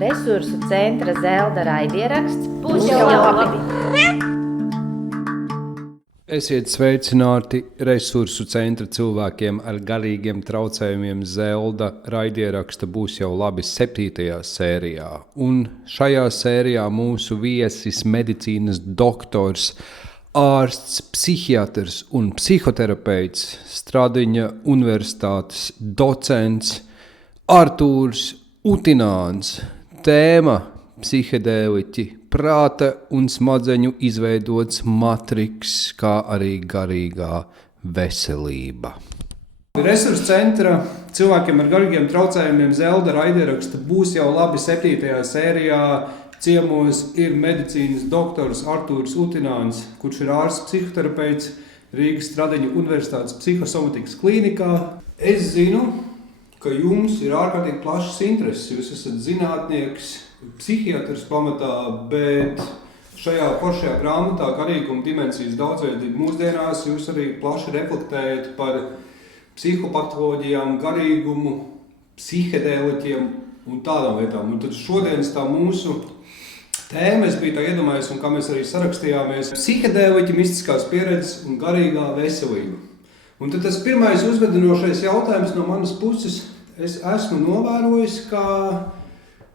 Resursu centra Zelda raidieraksts būs jau labi. Esiet sveicināti Resursu centra cilvēkiem ar garīgiem traucējumiem. Zelda raidieraksta būs jau labi 7. sērijā. Un šajā sērijā mūsu viesis medicīnas doktors, ārsts, psihiatrs un psihoterapeits, Stradiņa universitātes docents Artūrs Utināns. Tēma – psihedēliķi, prāta un smadzeņu izveidots matriks, kā arī garīgā veselība. Resursu centra cilvēkiem ar garīgiem traucējumiem Zelda raidieraksta būs jau labi 7. sērijā. Ciemos ir medicīnas doktors Artūrs Utināns, kurš ir ārsts psihoterapeits Rīgas Stradiņa universitātes psihosomatikas klīnikā. Es zinu, ka jums ir ārkārtīgi plašas intereses. Jūs esat zinātnieks, psihiatrs pamatā, bet šajā foršajā grāmatā garīguma dimensijas daudzveidība mūsdienās jūs arī plaši reflektējat par psihopatoloģijām, garīgumu, psihedēliķiem un tādām lietām. Un tad šodienas tā mūsu tēma, es biju tā iedomājies, un kā mēs arī sarakstījāmies, psihedēliķi, mistiskās pieredzes un garīgā veselība. Un tad tas pirmais uzvedinošais jautājums no manas puses, es esmu novērojis, ka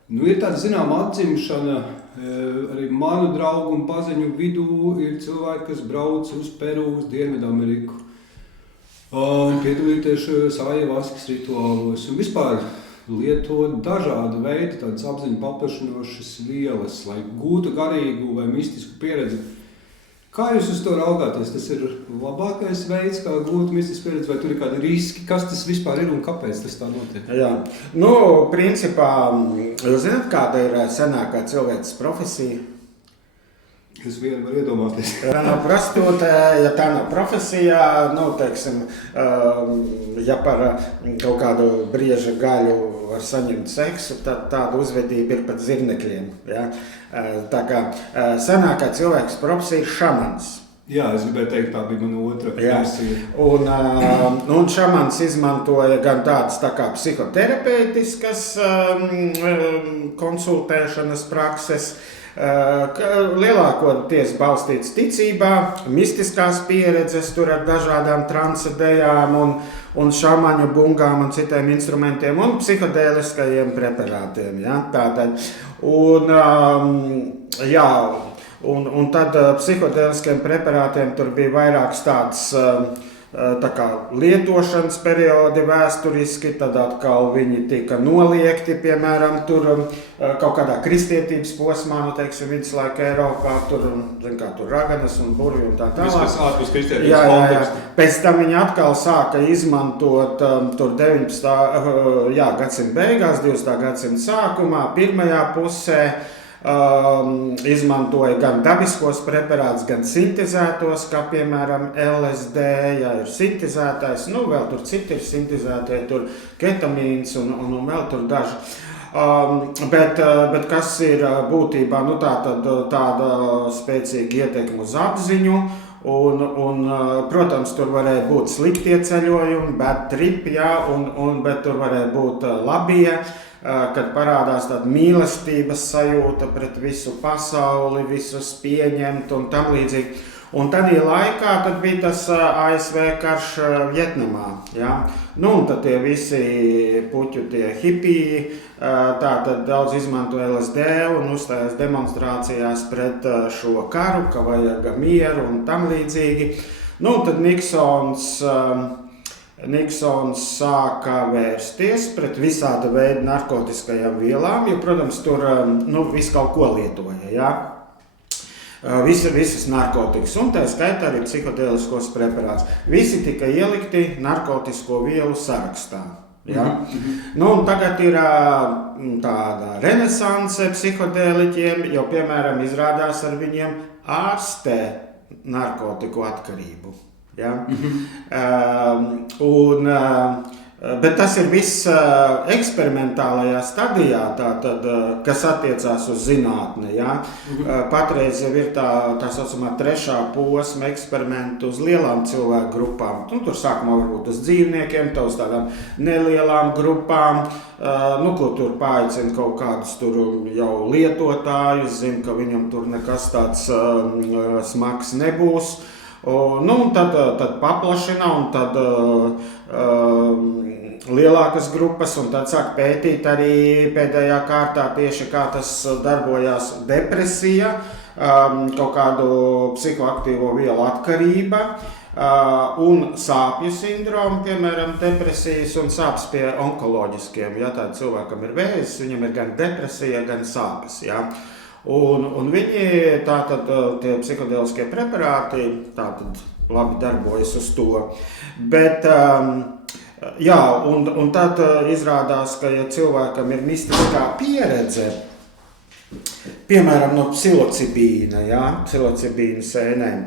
ir tāda zināma atzimšana, arī manu draugu un paziņu vidū ir cilvēki, kas brauc uz Peru, uz Dienvidameriku, piedalīties šajos ajavaskas rituālos un vispār lietot dažādu veidu tādas apziņu paplašinošas vielas, lai gūtu garīgu vai mistisku pieredzi. Kā jūs uz to raugāties? Tas ir labākais veids, kā gūt mistisku pieredzi, vai tur ir kādi riski? Kas tas vispār ir un kāpēc tas tā notiek? Jā, principā, jūs zināt, kāda ir senākā cilvēces profesija? Es vienu varu iedomāties. Tā nav prostitūte, ja tā nav profesija, teiksim, ja par kaut kādu brieža gaļu var saņemt seksu, tad tāda uzvedība ir pat zirnekļiem. Ja? Tā kā senākā cilvēks profesija ir šamans. Jā, es gribēju teikt, tā bija mana otra versija. Un šamans izmantoja gan tādas tā kā psihoterapeitiskas konsultēšanas prakses, lielākoties balstīts ticībā, mistiskās pieredzes, tur ar dažādām transedējām un šamaņu bungām un citiem instrumentiem un psihodēliskajiem preparātiem. Ja? Tātad, un tad psihodēliskiem preparātiem tur bija vairākas tādas tā kā lietošanas periodi vēsturiski, tad atkal viņi tika noliegti, piemēram, tur kaut kādā kristietības posmā, viduslaika Eiropā, tur raganas un burvi un tā tālāk. Viskas ārpus kristietības konteksta. Pēc tam viņi atkal sāka izmantot tur 19. Gadsimta beigās, 20. gadsimta sākumā, pirmajā pusē, izmantoja gan dabiskos preparātus, gan sintezētos, kā piemēram LSD, ja ir sintezētais, vēl tur citi ir sintezētie, tur ketamīns un vēl tur daži. Bet kas ir būtībā, tāda spēcīga ietekme uz apziņu, protams, tur varēja būt sliktie ceļojumi, bad trip, bet tur varēja būt labie, kad parādās tāda mīlestības sajūta pret visu pasauli, visus pieņemt un tam līdzīgi. Un tādā laikā tad bija tas ASV karš Vietnamā. Ja? Un tad tie visi puķu tie hipiji, tātad daudz izmantoja LSD un uzstājās demonstrācijās pret šo karu, ka vajag mieru un tam līdzīgi. Tad Niksons sāka vērsties pret visāda veida narkotiskajām vielām, jo, protams, tur visu kaut ko lietoja, ja? Visas narkotikas, un tā skaitā arī psihodēliskos preparātus. Visi tika ielikti narkotisko vielu sarakstā. Ja? Un tagad ir tāda renesanse psihodēliķiem, jo, piemēram, izrādās ar viņiem ārstē narkotiku atkarību. Ja? Bet tas ir viss eksperimentālajā stadijā, tātad, kas attiecās uz zinātni. Ja? Patreiz jau ir tā saucamā 3. posma eksperimentu uz lielām cilvēku grupām. Tur sākumā varbūt uz dzīvniekiem, uz tādām nelielām grupām, ko tur paaicina kaut kādus tur jau lietotājus, zina, ka viņam tur nekas tāds smags nebūs. Un tad paplašina, un tad lielākas grupas, un tad sāk pētīt arī pēdējā kārtā tieši kā tas darbojās depresija, kaut kādu psihoaktīvo vielu atkarība un sāpju sindromu, piemēram, depresijas un sāpes pie onkoloģiskiem. Ja tāda cilvēkam ir vēzis, viņam ir gan depresija, gan sāpes. Ja. Un viņi, tātad tie psihodeliskie preparāti, tātad labi darbojas uz to. Bet, jā, un tad izrādās, ka ja cilvēkam ir mistiskā pieredze, piemēram, no psilocibīna, ja, psilocibīna sēnēm,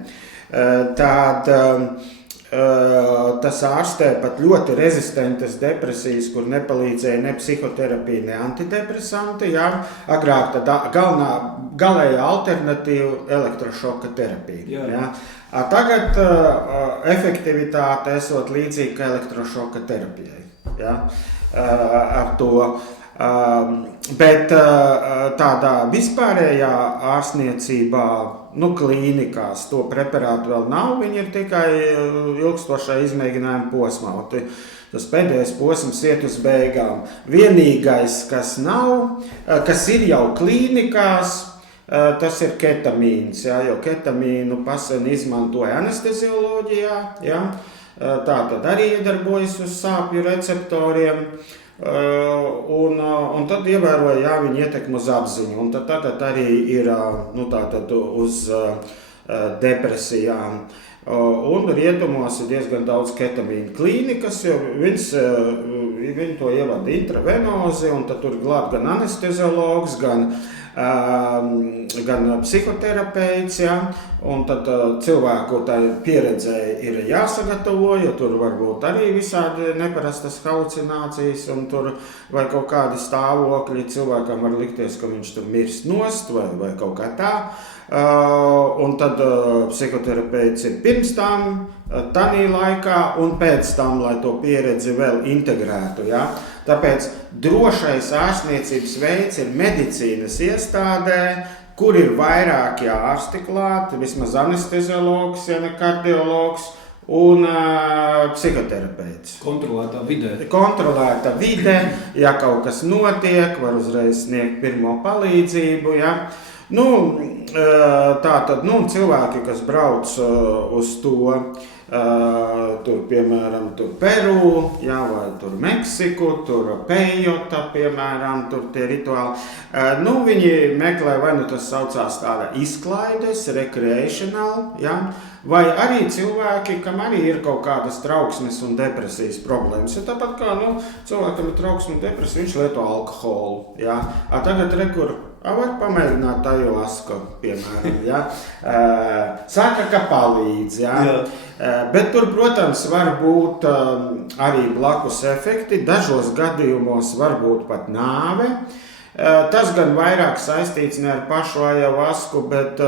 tad tas ārstē pat ļoti rezistentas depresijas, kur nepalīdzēja ne psihoterapija, ne antidepresanti. Ja? Agrāk galējā alternatīva elektrošoka terapija. Ja? Tagad efektivitāte esot līdzīga kā elektrošoka terapijai. Ja? Ar to. Bet tādā vispārējā ārstniecībā, klīnikās, to preparātu vēl nav, viņi ir tikai ilgstošā izmēģinājuma posmā. Tas pēdējais posms iet uz beigām. Vienīgais, kas nav, kas ir jau klīnikās, tas ir ketamīns, ja, jo ketamīnu pasen izmantoja anestezioloģijā, ja, tā tad arī iedarbojas uz sāpju receptoriem. Un tad ievēroja, jā, viņa ietekmi uz apziņu, un tad tagad arī ir uz depresijām. Un rietumos ir diezgan daudz ketamīna klīnikas, jo viņi to ievada intravenozi, un tad tur glāb gan anesteziologs, gan psihoterapeits, ja? Un tad cilvēku tā pieredzē ir jāsagatavo, jo tur var būt arī visādi neparastas halucinācijas, un tur vai kaut kādi stāvokļi cilvēkam var likties, ka viņš tur mirst nost vai kaut kā tā. Un tad psihoterapeits ir pirms tam, tanī laikā un pēc tam, lai to pieredzi vēl integrētu. Ja? Tāpēc drošais ārstniecības veids ir medicīnas iestādē, kur ir vairāki ārsti klāt, vismaz anesteziologs, ja ne kardiologs un psihoterapeits. Kontrolētā vidē. Kontrolēta vide, ja kaut kas notiek, var uzreiz sniegt pirmo palīdzību. Ja? Tātad cilvēki, kas brauc uz to, tur, piemēram, tur Peru, jā, vai tur Meksiku, tur Pejota, piemēram, tur tie rituāli. Viņi meklē, vai tas saucās tāda izklaides, recreational, jā, vai arī cilvēki, kam arī ir kaut kādas trauksmes un depresijas problēmas. Ja tāpat kā cilvēkam ir trauksme un depresija, viņš lieto alkoholu. Jā. Tagad var pamēģināt ayahuasku, piemēram. Ja? Saka, ka palīdz. Ja? Bet tur, protams, var būt arī blakus efekti. Dažos gadījumos var būt pat nāve. Tas gan vairāk saistīts ne ar pašu ayahuasku, bet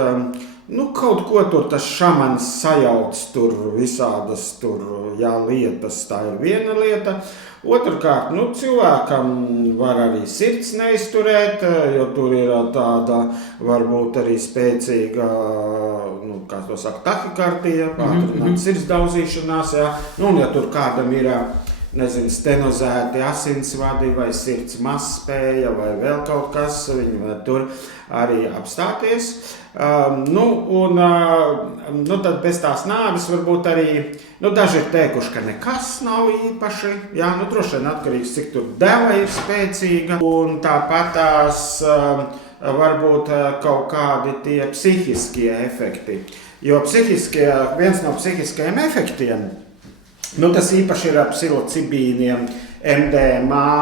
kaut ko tur tas šamans sajauc, tur visādas tur, jā, lietas, tā ir viena lieta. Otrkārt, cilvēkam var arī sirds neizturēt, jo tur ir tāda varbūt arī spēcīga, kā to saka, tahikardija, pātrināta sirds daudzīšanās, jā. Ja tur kādam ir, stenozēti asinsvadi vai sirds mazspēja vai vēl kaut kas, viņi var tur arī apstāties. Tad bez tās nāves varbūt arī, daži ir teikuši, ka nekas nav īpaši, jā, droši vien atkarīgs, cik tur deva ir spēcīga, un tāpat tās varbūt kaut kādi tie psihiskie efekti, jo viens no psihiskajiem efektiem, tas īpaši ir ar psilocibīniem, MDMA,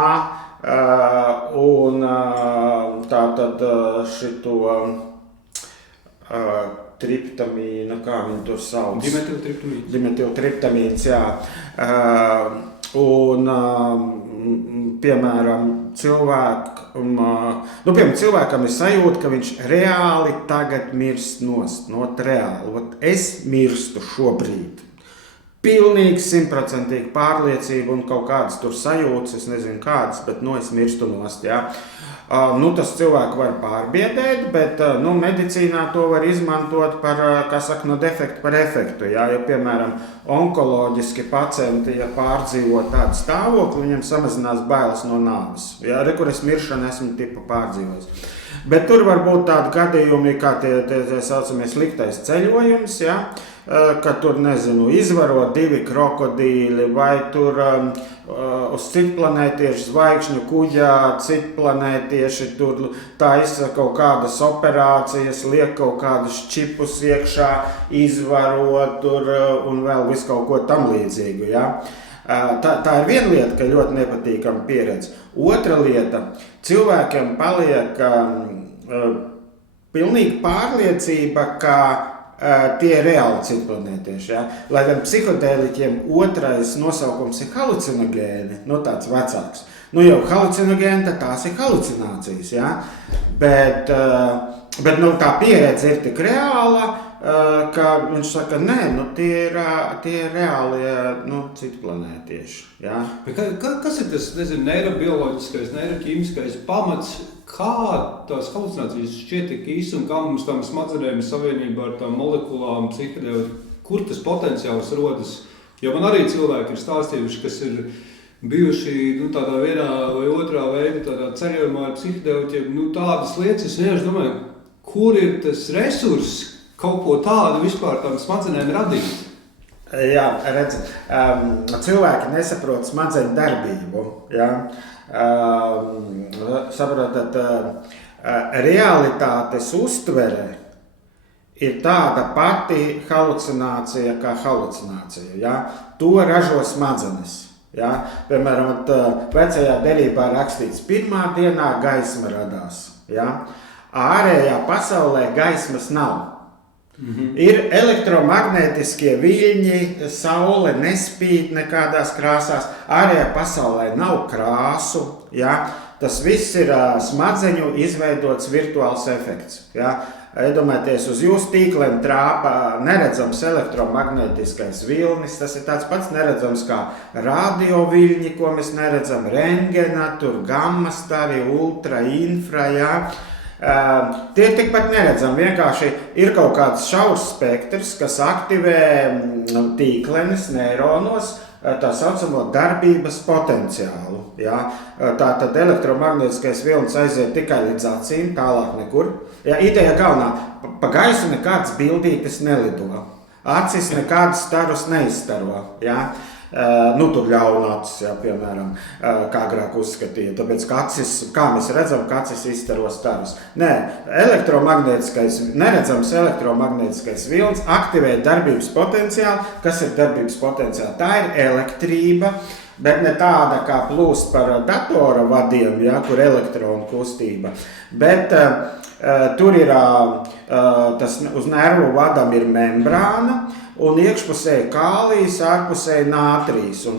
un tātad šito triptamīna, kā viņi tur sauc? Dimetiltriptamīns. Dimetiltriptamīns, jā. Un Un, piemēram, cilvēkam ir sajūta, ka viņš reāli tagad mirst nost. Reāli. Es mirstu šobrīd. Pilnīgi 100% pārliecība un kaut kādas tur sajūtas, es nezinu kādas, bet es mirstu nost. Ja? Tas cilvēku var pārbiedēt, bet medicīnā to var izmantot par, defektu par efektu. Ja, piemēram, onkoloģiski pacienti, ja pārdzīvo tādu stāvokli, viņam samazinās bailes no nāves. Ja, kur es miršanu esmu tipa pārdzīvojis. Bet tur var būt tādi gadījumi, kā tie saucamie sliktais ceļojums, ja, kad tur, izvaro 2 krokodīli vai tur uz citplanētiešu zvaigžņu kuģā, citplanētieši tur taisa kaut kādas operācijas, liek kaut kādus čipus iekšā, izvaro tur un vēl visu kaut ko tam līdzīgu. Ja? Tā ir viena lieta, ka ļoti nepatīkama pieredze. Otra lieta, cilvēkiem paliek pilnīga pārliecība, ka tie ir reāli citplanētieši. Ja? Lai gan psihodēliķiem otrais nosaukums ir halucinogēni, tāds vecāks. Jau halucinogēni, tad tās ir halucinācijas. Ja? Bet tā pieredze ir tik reāla, ka viņš saka, nē, tie ir reāli citplanētieši. Ja? Kas ir tas, neirobioloģiskais, neiroķīmiskais pamats, kā tās halucinācijas šķiet tik īsti un kā mums tam smadzenēm savienībā ar tām molekulām, psihedēliķi, kur tas potenciāls rodas? Jo man arī cilvēki ir stāstījuši, kas ir bijuši tādā vienā vai otrā veida tādā ceļojumā ar psihedēliķiem, tādas lietas, es vienkārši domāju, kur ir tas resurss kaut ko tādu vispār tām smadzenēm radīt? Jā, redz, cilvēki nesaprot smadzeņu darbību. Ja? Saprotat, realitātes uztvere ir tāda pati halucinācija kā halucinācija. Ja? To ražo smadzenes. Ja? Piemēram, vecajā derībā rakstīts, pirmā dienā gaisma radās. Ja? Ārējā pasaulē gaismas nav. Ir elektromagnētiskie viļņi, saule nespīd nekādās krāsās, ārējā pasaulē nav krāsu, ja? Tas viss ir smadzeņu izveidots virtuāls efekts. Ja? Iedomājieties, uz jūsu tīkliem trāpa neredzams elektromagnētiskais vilnis, tas ir tāds pats neredzams kā radio viļņi, ko mēs neredzam, rentgena, tur gamma stari, ultra, infra, ja? Tie ir tikpat neredzami, vienkārši ir kaut kāds šaurs spektrs, kas aktivē tīklenes neironos tā saucamo darbības potenciālu. Ja? Tātad elektromagnētiskais vilnis aiziet tikai līdz acīm, tālāk nekur. Ja, ideja galvenā, pa gaisu nekādas bildītes nelido, acis nekādas starus neizstaro. Ja? Tur ļaunācis, ja, piemēram, kā agrāk uzskatīja, tāpēc, ka acis, kā mēs redzam, ka acis izstaro starus. Nē, neredzams elektromagnētiskais vilnis aktivē darbības potenciālu. Kas ir darbības potenciāli? Tā ir elektrība, bet ne tāda, kā plūst par datora vadiem, ja, kur elektronu kustība, bet tur ir, tas uz nervu vadam ir membrāna, un iekšpusē kālijs, ārpusē nātrijs. Un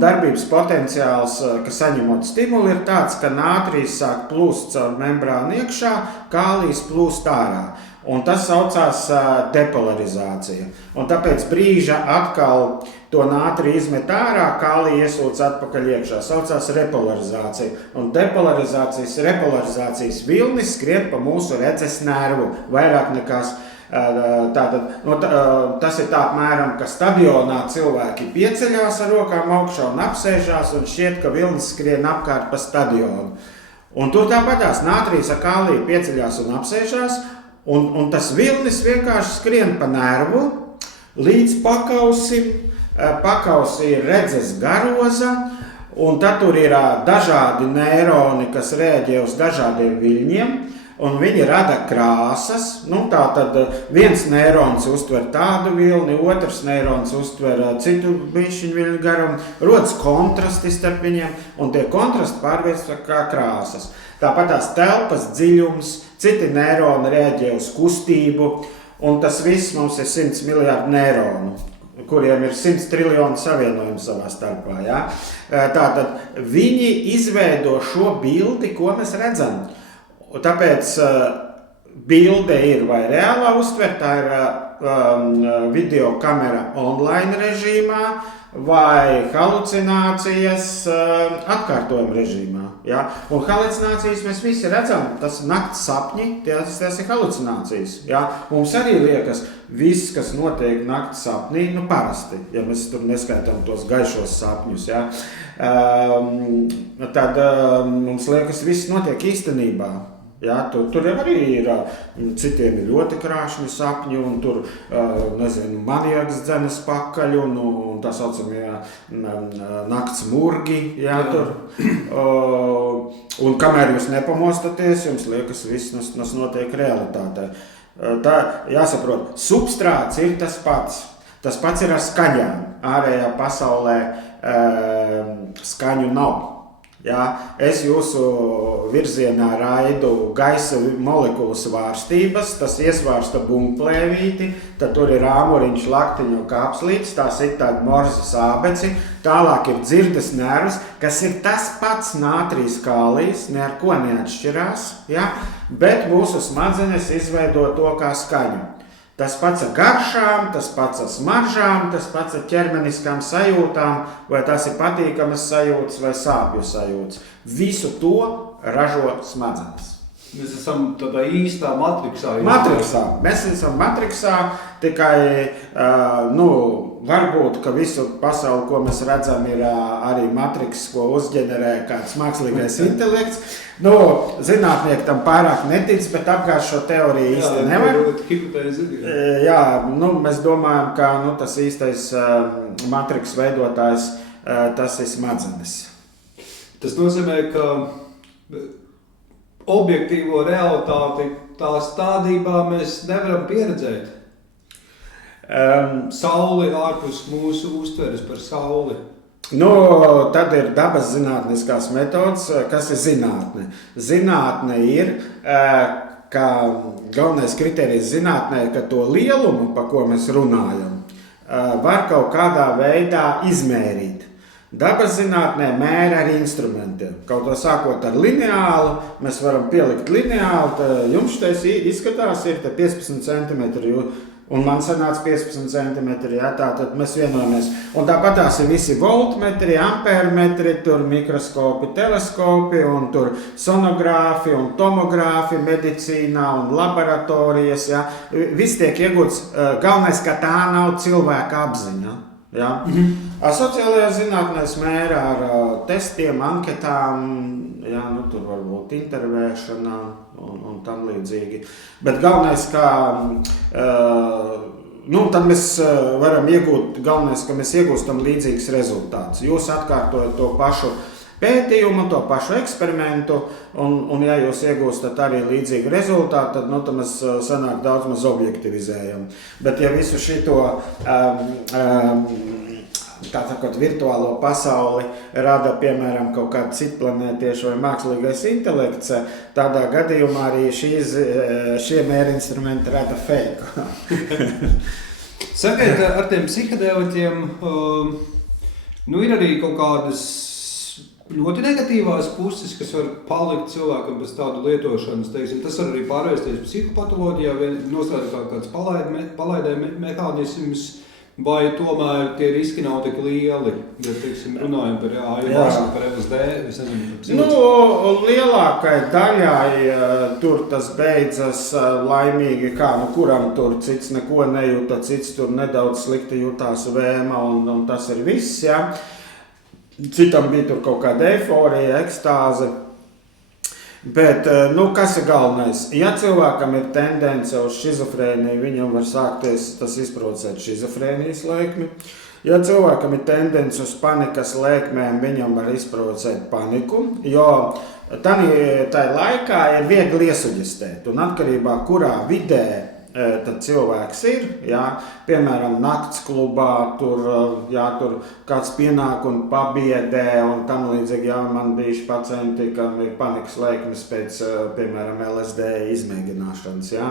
darbības potenciāls, ka saņemot stimulu, ir tāds, ka nātrijs sāk plūst caur membrānu iekšā, kālijs plūst ārā. Un tas saucās depolarizācija. Un tāpēc brīža atkal to nātriju izmet ārā, kālija iesūc atpakaļ iekšā. Saucās repolarizācija. Un repolarizācijas vilnis skrien pa mūsu redzes nervu vairāk nekās. Tas ir tā apmēram, ka stadionā cilvēki pieceļās ar rokām augšā un apsēžās un šķiet, ka vilnis skrien apkārt pa stadionu. Un tur tāpatās nātrijas ar kāliju pieceļās un apsēžās, un tas vilnis vienkārši skrien pa nervu līdz pakausim. Pakausī ir redzes garoza, un tad tur ir dažādi neironi, kas rēģē uz dažādiem viļņiem. Un viņi rada krāsas. Tātad viens neirons uztver tādu vilni, otrs neirons uztver citu bišķiņu viļņu garumu. Rodas kontrasti starp viņiem, un tie kontrasti pārvērsta kā krāsas. Tāpat tās telpas dziļums, citi neironi rēģē uz kustību, un tas viss mums ir 100 miljārdi neironu. kuriem ir 100 triljonu savienojumu savā starpā. Ja? Tātad viņi izveido šo bildi, ko mēs redzam. Tāpēc bilde ir vai reālā uztver, tā ir video kamera online režīmā vai halucinācijas atkārtojuma režīmā. Ja? Un halucinācijas mēs visi redzam, tas nakts sapņi, tas ir halucinācijas. Ja? Mums arī liekas, viss, kas notiek nakts sapnī, parasti, ja mēs tur neskaitām tos gaišos sapņus, ja? Tad mums liekas, viss notiek īstenībā. Ja, tur arī ir, citiem ir ļoti krāšņi sapņi, un tur, maniaks dzenas pakaļ, un tā saucamie nakts murgi, ja, tur. Un kamēr jūs nepamostaties, jums liekas, viss notiek realitātē. Tā jāsaprot, substrāts ir tas pats. Tas pats ir ar skaņām. Ārējā pasaulē skaņu nav. Ja, es jūsu virzienā raidu gaisa molekulu svārstības, tas iesvārsta bumbplēvīti, tad tur ir āmuriņš, laktiņu kapslīts, tās ir tādi morzes ābeci, tālāk ir dzirdes nervs, kas ir tas pats nātrijas kālijs, ne ar ko neatšķirās, ja, bet mūsu smadzenes izveido to kā skaņu. Tas pats ar garšām, tas pats ar smaržām, tas pats ar ķermeniskām sajūtām, vai tas ir patīkamas sajūtas vai sāpju sajūtas. Visu to ražo smadzenes. Mēs esam tādā īstā matriksā. Mēs esam matriksā, tikai varbūt, ka visu pasauli, ko mēs redzam, ir arī matriks, ko uzģenerē kāds mākslīgais intelekts. Zinātnieki tam pārāk netic, bet apgāst šo teoriju īsti nevar. Jā, mēs domājam, ka tas īstais matriks veidotājs, tas ir smadzenes. Tas nozīmē, ka objektīvo realitāti tā stādībā mēs nevaram pieredzēt. Sauli ārpus mūsu uztveres par sauli. Tad ir dabas zinātniskās metodas, kas ir zinātne. Zinātne ir, ka galvenais kriterijs zinātnē ir, ka to lielumu, pa ko mēs runājam, var kaut kādā veidā izmērīt. Dabas zinātnē mēra ar instrumentiem. Kaut to sākot ar lineālu, mēs varam pielikt lineālu, jums štais izskatās ir 15 centimetri, un man sanāca 15 centimetri, ja, tātad mēs vienojamies. Un tāpat tās ir visi voltmetri, ampermetri, tur mikroskopi, teleskopi, un tur sonogrāfi un tomogrāfi medicīnā un laboratorijas, ja. Viss tiek iegūts, galvenais, ka tā nav cilvēka apziņa. Ja. Sociālajā zinātnēs mēra ar testiem, anketām, ja, tur var būt intervēšana un tam līdzīgi. Bet galvenais, tad mēs varam iegūt, galvenais, ka mēs iegūstam līdzīgs rezultāts. Jūs atkārtojat to pašu pētījumu, to pašu eksperimentu, un ja jūs iegūstat arī līdzīgu rezultātu, tad mēs sanāk daudz maz objektivizējam. Bet ja visu šito virtuālo pasauli rada, piemēram, kaut kāda citplanētieša vai mākslīgais intelekts, tādā gadījumā arī šie mērinstrumenti rada fake. Sakiet, ar tiem psihedēliķiem, ir arī kaut kādas ļoti negatīvās puses, kas var palikt cilvēkam bez tādu lietošanas, teiksim, tas var arī pārvērsties psihopatoloģijā, nostrādāt kā kāds palaidē mehānisms, vai tomēr tie riski nav tik lieli, ja, teiksim, runājam par ayahuasku, par LSD, es nezinu. Lielākai daļai tur tas beidzas laimīgi, kuram tur cits neko nejūta, cits tur nedaudz slikti jutās vēma, un tas ir viss, ja. Citam bija tur kaut kāda eiforija, ekstāze. Bet, kas ir galvenais? Ja cilvēkam ir tendence uz šizofrēniju, viņam var sākties tas izprovocēt šizofrēnijas lēkmi. Ja cilvēkam ir tendence uz panikas lēkmēm, viņam var izprovocēt paniku, jo tai laikā ir viegli iesuģistēt. Un atkarībā, kurā vidē tad cilvēks ir, jā, piemēram, nakts klubā, tur kāds pienāk un pabiedē un tam līdzīgi, jā, man bijuši pacienti, kam ir panikas lēkmes pēc, piemēram, LSD izmēģināšanas, jā.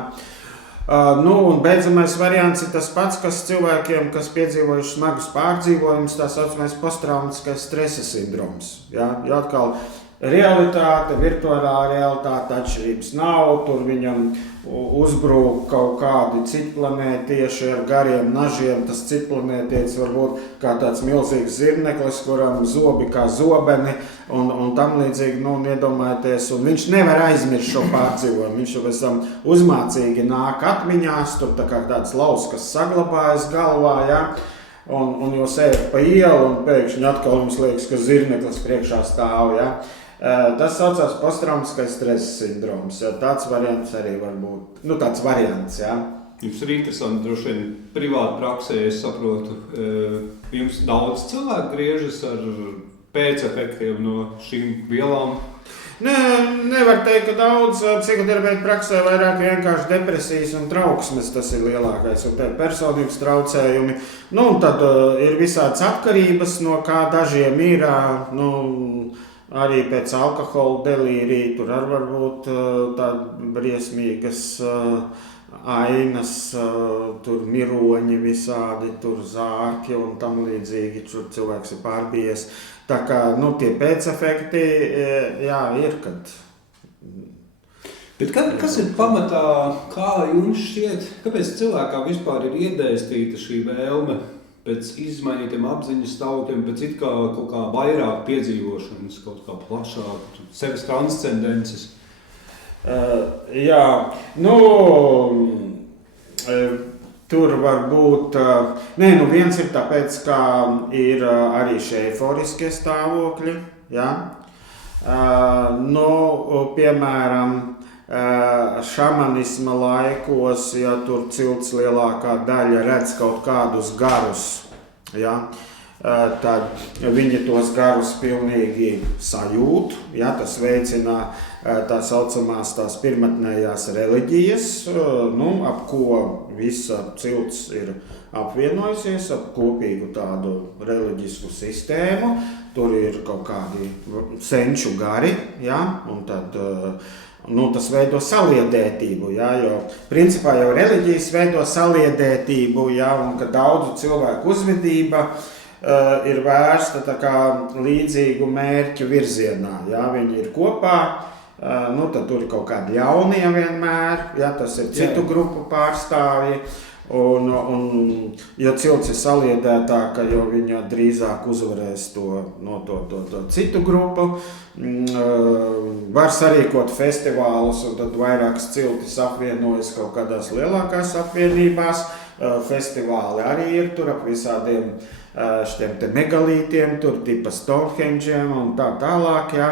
Un beidzamais variants ir tas pats, kas cilvēkiem, kas piedzīvojuši smagus pārdzīvojumus, tā saucamais posttraumatiskais stresa sindroms. Ja? Jo atkal realitāte, virtuālā realitāte atšķirības nav, tur viņam uzbrūk kaut kādi citplanētieši ar gariem nažiem. Tas citplanētietis var būt kā tāds milzīgs zirneklis, kuram zobi kā zobeni un tam līdzīgi, iedomājieties. Un viņš nevar aizmirst šo pārdzīvojumu. Viņš jau pēc tam uzmācīgi nāk atmiņās, tur tā kā tāds lauks, kas saglabājas galvā, ja? Un jūs ejat pa ielu un pēkšņi atkal jums liekas, ka zirneklis priekšā stāv, ja? Tas saucās posttraumatiskais stresa sindroms. Ja? Tāds variants arī var būt. Tāds variants, ja? Jums ir interesanti, droši vien privāti praksē, es saprotu, jums daudz cilvēku griežas ar pēcefektiem no šīm vielām? Nevar teikt, ka daudz psihoterapeita praksē vairāk vienkārši depresijas un trauksmes, tas ir lielākais, un tie personības traucējumi. Un tad ir visādas atkarības, no kā dažiem ir, arī pēc alkohola delīrija, tur arī var būt tādas briesmīgas ainas, tur miroņi visādi, tur zārki un tam līdzīgi, tur cilvēks ir pārbijies. Tā kā, tie pēcefekti, jā, ir, kad... Bet kas ir pamatā, kā jums šķiet, kāpēc cilvēkā vispār ir iedēstīta šī vēlme pēc izmainītiem apziņas stāvokļiem, pēc it kā kaut kā vairāk piedzīvošanas, kaut kā plašāk, sevis transcendences? Tur var būt, viens ir tāpēc, ka ir arī šie eiforiskie stāvokļi, ja? Piemēram, šamanisma laikos, ja tur cilts lielākā daļa redz kaut kādus garus, ja, tad viņi tos garus pilnīgi sajūt, ja, tas veicina tā saucamās tās pirmatnējās reliģijas, ap ko visa cilts ir apvienojusies, ap kopīgu tādu reliģisku sistēmu. Tur ir kaut kādi senču gari, ja, un tad tas veido saliedētību, ja, jo principā jau reliģijas veido saliedētību, ja, un ka daudzu cilvēku uzvedība ir vērsta tā kā līdzīgu mērķu virzienā, ja, viņi ir kopā, tad tur ir kaut kādi jaunie vienmēr, ja, tas ir citu grupu pārstāvji. Ja cilts ir saliedētāka, jo viņa drīzāk uzvarēs to citu grupu, var sarīkot festivālus, un tad vairākas ciltis apvienojas kaut kādās lielākās apvienībās. Festivāli arī ir tur ap visādiem šiem te megalītiem, tur tipa Stonehengiem un tā tālāk, jā.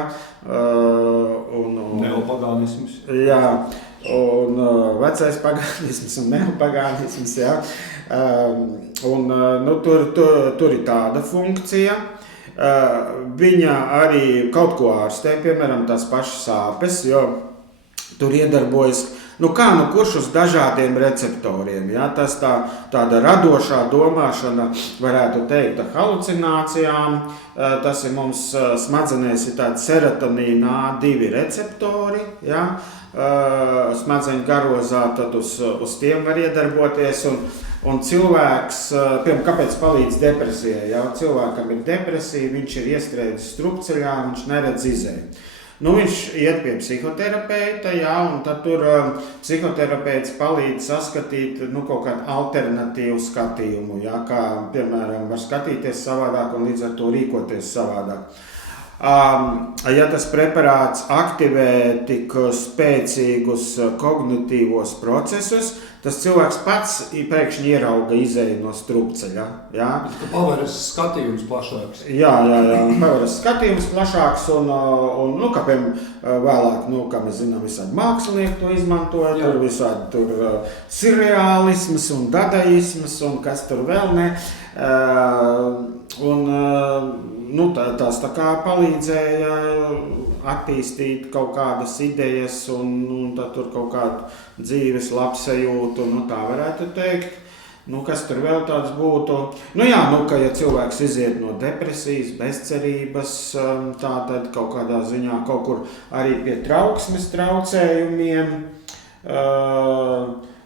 Neopagānisms. Jā. Un vecais pagānisms un neopagānisms, jā. Tur ir tāda funkcija. Viņa arī kaut ko ārstē, piemēram, tās pašas sāpes, jo tur iedarbojas, kurš uz dažādiem receptoriem, jā. Tas tāda radošā domāšana, varētu teikt, halucinācijām. Tas ir mums smadzenēs ir tādi serotonīna A2 receptori, jā. Smadzeņu garozā, tad uz tiem var iedarboties, un cilvēks, piemēram, kāpēc palīdz depresijai, ja cilvēkam ir depresija, viņš ir iestrēdzis strupceļā, viņš neredz izēju. Viņš iet pie psihoterapeita, jā, un tad tur psihoterapeits palīdz saskatīt kaut kādu alternatīvu skatījumu, jā, kā, piemēram, var skatīties savādāk un līdz ar to rīkoties savādāk. Ja tas preparāts aktivē tik spēcīgus kognitīvos procesus, tas cilvēks pats pēkšņi ierauga izēju no strupceļa. Ja? Paveras skatījums plašāks. Jā, paveras skatījums plašāks un kā piemēram vēlāk, kā mēs zinām, visādi mākslinieki to izmantoja, tur visādi tur surreālisms un dadaisms un kas tur vēl ne. Tās tā kā palīdzēja attīstīt kaut kādas idejas un tad tur kaut kādu dzīves labsajūtu, tā varētu teikt. Kas tur vēl tāds būtu? Ka ja cilvēks iziet no depresijas, bezcerības, tad kaut kādā ziņā kaut kur arī pie trauksmes traucējumiem,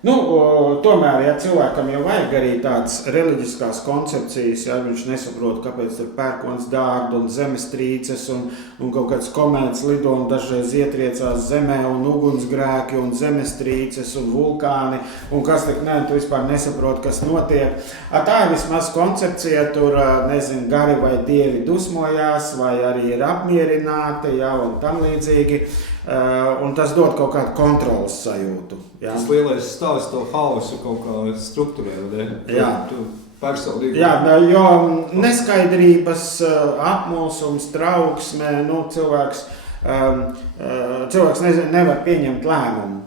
Tomēr, ja cilvēkam jau vajag arī tādas reliģiskās koncepcijas, ja viņš nesaprot, kāpēc ir pērkons dārdi un zemestrīces un kaut kāds komēts lido un dažreiz ietriecās zemē un ugunsgrēki un zemestrīces un vulkāni un kas tik tu vispār nesaprot, kas notiek. Tā ir vismaz koncepcija, tur, nezinu, gari vai dievi dusmojās vai arī ir apmierināti, ja, un tam līdzīgi. Un tas dod kaut kādu kontrolas sajūtu. Ja? Tas lielais stāsts to haosu kaut kā strukturē, ne? Jā. Personīgi. Jā, jo neskaidrības, apmulsums, trauksme, cilvēks nevar pieņemt lēmumu.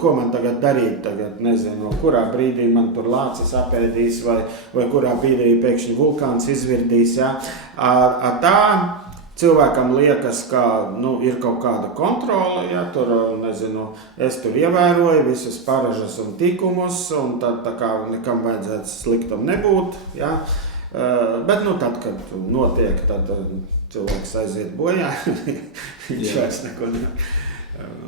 Ko man tagad darīt? Nezinu, kurā brīdī man tur lācis apēdīs vai kurā brīdī pēkšņi vulkāns izvirdīs. Ja? Tā cilvēkam liekas, ka ir kaut kāda kontrole, ja, tur, nezinu, es tur ievēroju visas paražas un tikumus, un tad tā kā nekam vajadzētu sliktam nebūt, ja. Bet, tad, kad notiek, tad cilvēks aiziet bojā, viņš vairs neko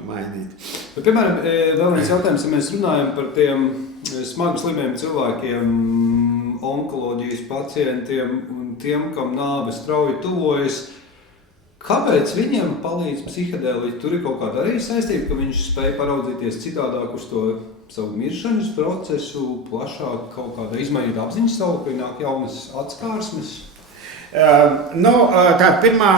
mainīt. Bet, piemēram, vēl viens jautājums, ja mēs runājam par tiem smagi slimiem cilvēkiem, onkoloģijas pacientiem un tiem, kam nāve strauji tuvojas, kāpēc viņiem palīdz psihedēliķi? Tur ir kaut kāda arī saistība, ka viņš spēj paraudzīties citādāk uz to savu miršanas procesu, plašāk kaut kādā izmainīt apziņas savu, ka nāk jaunas atskārsmes? Tā pirmā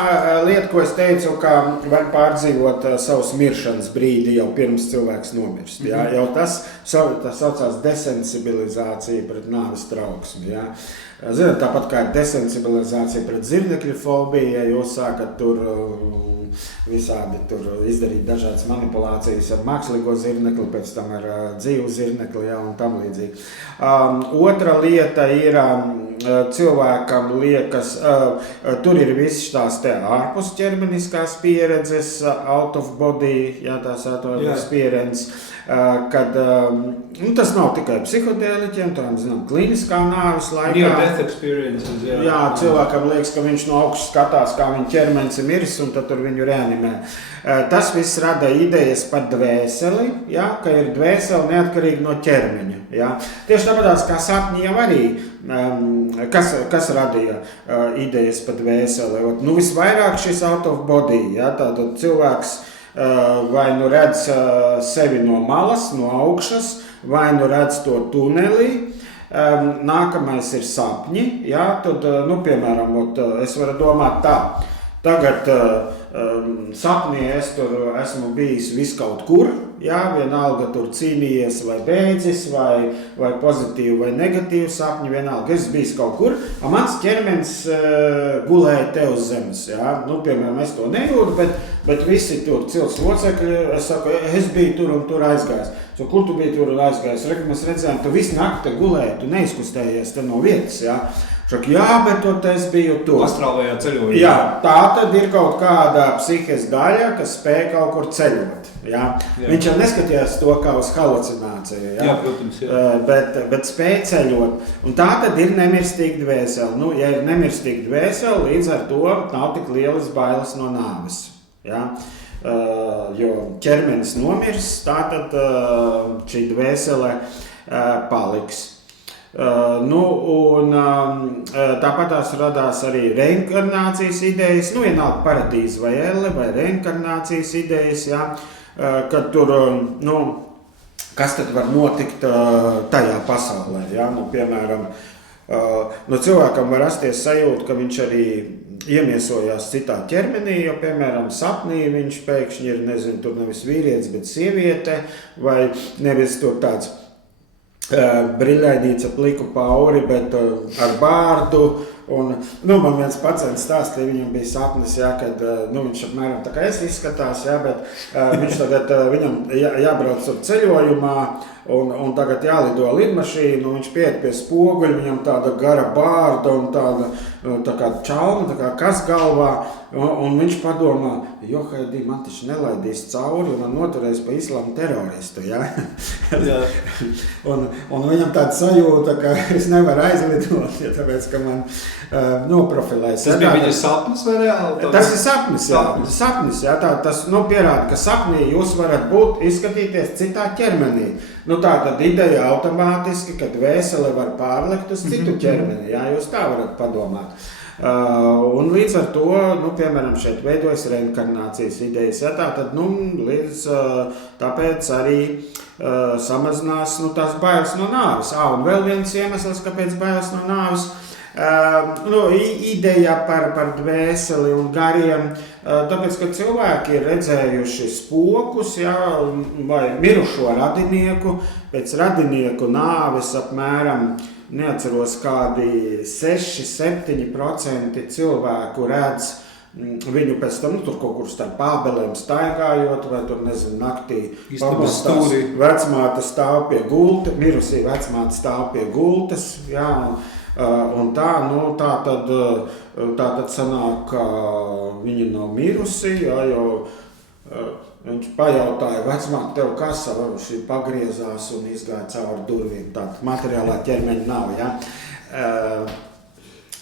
lieta, ko es teicu, ka var pārdzīvot savus miršanas brīdi jau pirms cilvēks nomirst. Ja? Jau tas saucās desensibilizācija pret nāves trauksmi. Ja? Zināt, tāpat kā ir desensibilizācija pret zirnekļu fobiju, ja jūs sākat tur visādi izdarīt dažādas manipulācijas ar mākslīgo zirnekli, pēc tam ar dzīvu zirnekli, ja, un tam līdzīgi. Otra lieta ir, cilvēkam liekas, tur ir visas tās ārpus ķermeniskās pieredzes, out of body, ja, tās ārpus pieredzes, kad tas nav tikai psihodēliķiem, tādām, zinām, kliniskā nāves laikā. Near-death experiences, jā. Jā, cilvēkam liekas, ka viņš no augšas skatās, kā viņa ķermenis ir miris, un tad tur viņu reanimē. Tas viss rada idejas par dvēseli, ja, ka ir dvēseli neatkarīgi no ķermeņa. Ja. Tieši tāpatās kā sapņi jau arī, kas radīja idejas par dvēseli. Visvairāk šis out of body, ja, tātad cilvēks vai redz sevi no malas, no augšas, vai redz to tunelī. Nākamais ir sapņi. Ja? Tad, piemēram, es varu domāt tā. Tagad sapnī es tur esmu bijis viskaut kur, jā, vienalga tur cīnījies vai beidzis, vai pozitīvu vai negatīvu sapņu, vienalga es bijis kaut kur, un mans ķermenis gulēja te uz zemes, jā, piemēram, es to nejūtu, bet visi tur cilts locekļi, es saku, es biju tur un tur aizgājis. So, kur tu biji tur un aizgājis? Mēs redzējām, tu visu nakti gulēji, tu neizkustējies te no vietas, jā. Šak, jā, bet es biju tur. Astrālajā ceļojumā. Jā, tā tad ir kaut kāda psihes daļa, kas spēj kaut kur ceļot. Jā. Jā. Viņš jau neskatījās to kā uz halucināciju. Jā, protams. Jā. Bet spēj ceļot. Un tā tad ir nemirstīga dvēsele. Ja ir nemirstīga dvēsele, līdz ar to nav tik lielas bailes no nāves. Jā. Jo ķermenis nomirs, tā tad šī dvēsele paliks. Tāpat tās radās arī reinkarnācijas idejas, vienalga paradīze vai elle vai reinkarnācijas idejas, jā, kad tur, kas tad var notikt tajā pasaulē, jā, piemēram, cilvēkam var rasties sajūta, ka viņš arī iemiesojās citā ķermenī, jo, piemēram, sapnī viņš pēkšņi ir, nezinu, tur nevis vīrietis, bet sieviete, vai nevis tur tāds briļainīca pliku pauri, bet ar bārdu. Un, man viens pacients stāstīja, viņam bija sapnis, jā, kad viņš apmēram tā kā es izskatās, jā, bet viņš tagad, viņam jābrauc ar ceļojumā, un tagad jālido lidmašīnu, viņš pieiet pie spoguļa, viņam tāda gara bārda un tā kā čauma, tā kā kas galvā, un viņš padomā, Johaidī, man taču nelaidīs cauri, un man noturēs pa islāma teroristu, jā. Jā. un viņam tāda sajūta, ka es nevaru aizlidot, ja tāpēc, ka man Noprofilēs. Tas bija viņa sapnis vai reāli? Tas ir sapnis, jā. Sapnis, jā. Tas pierāda, ka sapnī jūs varat izskatīties citā ķermenī. Tā tad ideja automātiski, kad dvēsele var pārlikt uz citu ķermeni. Jā, jūs tā varat padomāt. Un līdz ar to, piemēram, šeit veidojas reinkarnācijas idejas. Ja, tad, tāpēc arī samazinās tās bailes no nāves. Un vēl viens iemesls, kāpēc bailes no nāves. Ideja par dvēseli un gariem, tāpēc, ka cilvēki ir redzējuši spokus, ja, vai mirušo radinieku, pēc radinieku nāves apmēram, neatceros, kādi 6-7% cilvēku redz viņu pēc tam, tur kaut kur starp ābelēm staigājot, vai tur, nezinu, naktī pamostās vecmāte stāv pie gulta, mirusī vecmāte stāv pie gultas, jā, un tā tad sanāk, ka viņa nav mirusi, jā, jo viņš pajautāja, vecmāte, tev kas šī pagriezās un izgāja cauri durvīm, tāda materiālā ķermeņa nav, jā.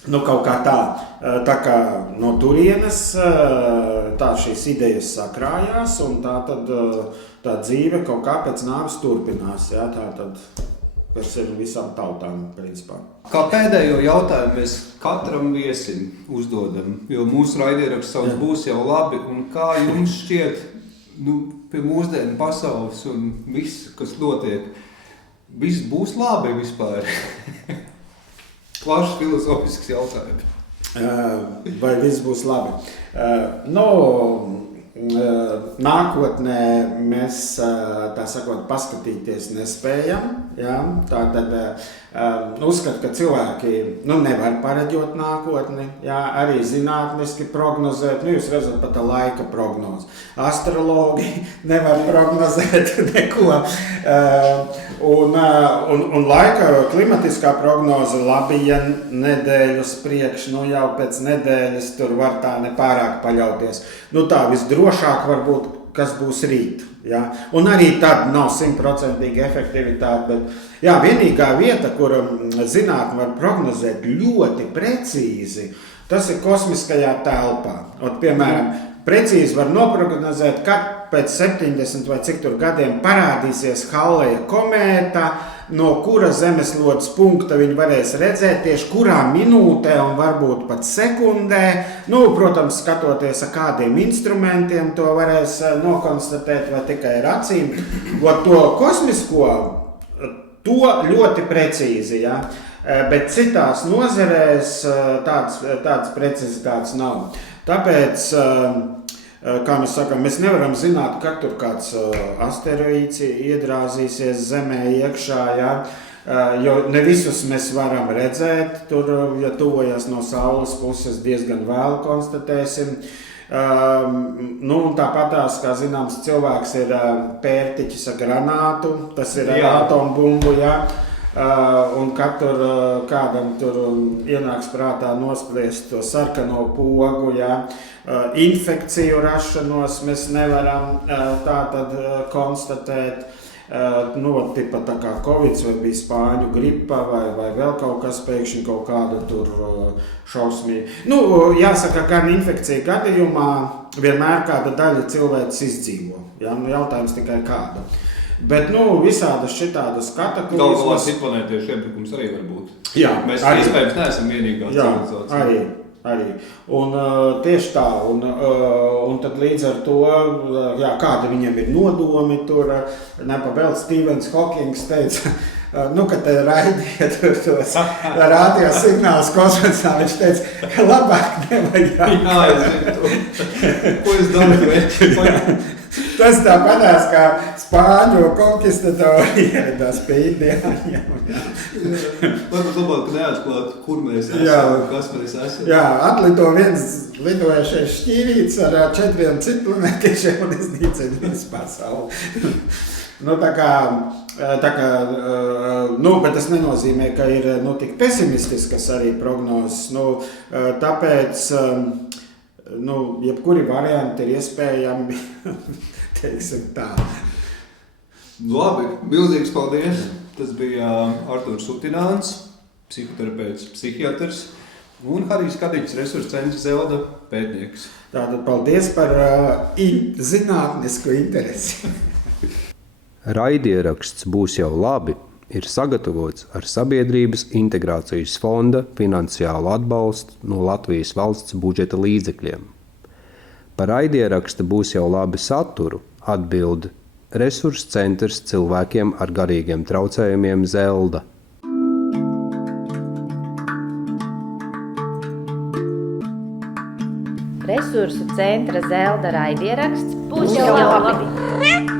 Kaut kā tā. Tā kā no turienes tā šīs idejas sakrājās un tā tad tā dzīve kaut kā pēc nāves turpinās, jā, tā tad, kas ir visām tautām, principā. Kā pēdējo jautājumu mēs katram viesim uzdodam, jo mūsu raidieraksts sauc Būs jau labi, un kā jums šķiet, pie mūsdienu pasaules un viss, kas notiek, viss būs labi vispār? Plašs filozofisks jautājums. Vai viss būs labi? Nākotnē mēs, tā sakot, paskatīties nespējam. Ja? Tātad uzskatu, ka cilvēki nevar pareģot nākotni, ja? Arī zinātniski prognozēt. Jūs redzat pat laika prognozi. Astrologi nevar prognozēt neko. Un laika klimatiskā prognoze labi, ja nedēļas priekš, jau pēc nedēļas tur var tā nepārāk paļauties. Tā visdrošāk varbūt, kas būs rīt. Ja? Un arī tad nav 100% efektivitāte, bet vienīgā vieta, kur zinātne var prognozēt ļoti precīzi, tas ir kosmiskajā telpā. Piemēram, precīzi var noprognozēt, kad pēc 70 vai cik tur gadiem parādīsies Halleja komēta, no kura zemeslodes punkta viņi varēs redzēt tieši kurā minūtē un varbūt pat sekundē. Protams, skatoties ar kādiem instrumentiem, to varēs nokonstatēt vai tikai ar acīm. To kosmisko, to ļoti precīzi, ja? Bet citās nozerēs tādas precizitātes nav. Tāpēc, kā mēs sakām, mēs nevaram zināt, kad tur kāds asteroīds iedrāzīsies Zemē iekšā, ja? Jo ne visus mēs varam redzēt, tur, ja tuvojas no Saules puses, diezgan vēlu konstatēsim. Tāpatās, kā zināms, cilvēks ir pērtiķis ar granātu, tas ir atombumbu, ja? Un kad kādam tur ienāks prātā nospriest to sarkano pogu, ja? Infekciju rašanos mēs nevaram tā tad konstatēt. Tipa tā kā Covid vai bija spāņu gripa vai vēl kaut kas pēkšņi kaut kāda tur šausmīga. Jāsaka, gan infekcija gadījumā vienmēr kāda daļa cilvēks izdzīvo. Ja? Jautājums tikai kāda. Bet, visādas šitādas kataklizmas... Galvā planētiešu iebrukums arī var būt. Jā, mēs arī iespējams neesam vienīgā civilizācija. Arī. Un tieši tā, un tad līdz ar to, kādi viņiem ir nodomi tur, nepavēl Stevens Hawkings teica, ka te raidīja tur tos radio signālus kosmosā, viņš teica, ka labāk nevajag. Jā, es zinu to. Ko es daru? Tas tāpatās kā spāņu konkistatori ieradās pie indiāņiem. Varbūt labāk, ka neatklāt, kur mēs esam, kas mēs esam. Jā, atlido viens lidojušais šķīrīts ar 4 citplanētiešiem un iznīcina visu pasauli. Bet tas nenozīmē, ka ir tik pesimistiskas arī prognozes. Tāpēc jebkuri varianti ir iespējami, teiksim tā. Labi, milzīgs paldies. Tas bija Arturs Sutināns, psihoterapeits, psihiatrs. Un Harijs Kadiķis, resursu centra Zelda pētnieks. Tātad paldies par zinātnisku interesi. Raidieraksts Būs jau labi ir sagatavots ar Sabiedrības integrācijas fonda finansiālu atbalstu no Latvijas valsts budžeta līdzekļiem. Par raidieraksta Būs jau labi saturu atbild Resursu centrs cilvēkiem ar garīgiem traucējumiem Zelda. Resursu centra Zelda raidieraksts Būs jau labi!